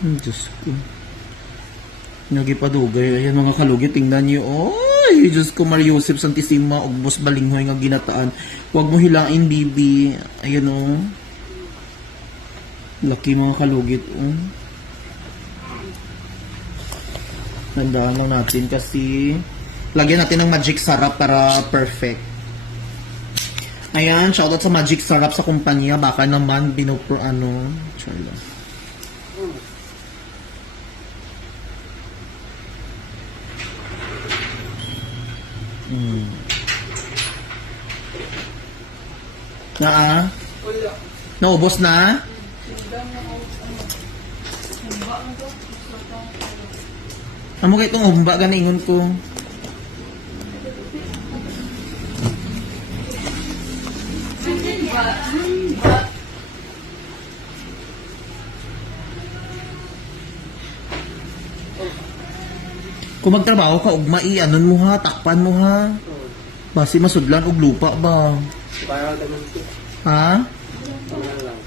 Diyos ko. Nagipadugay. Ayan mga kalugit, tingnan niyo. Ay, Diyos ko, Maria Joseph Santissima, Ugbos Balinghoy nga ginataan. Huwag mo hilain, bibi. Ayan o. Laki mga kalugit o. Tandaan lang natin kasi lagyan natin ng magic sarap para perfect. Ayan, shoutout sa magic sarap sa kumpanya. Baka naman Charla. Naubos na? Amo kay itong humba ganingon ko. Kung magtrabaho ka, ugma anon mo ha, takpan mo ha. Basi masudlan og lupa ba? Para naman ito. Ha? Para lang.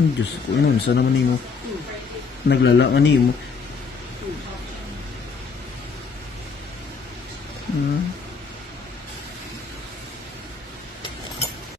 Diyos ko, saan naman ni mo? Naglala nga ni mo.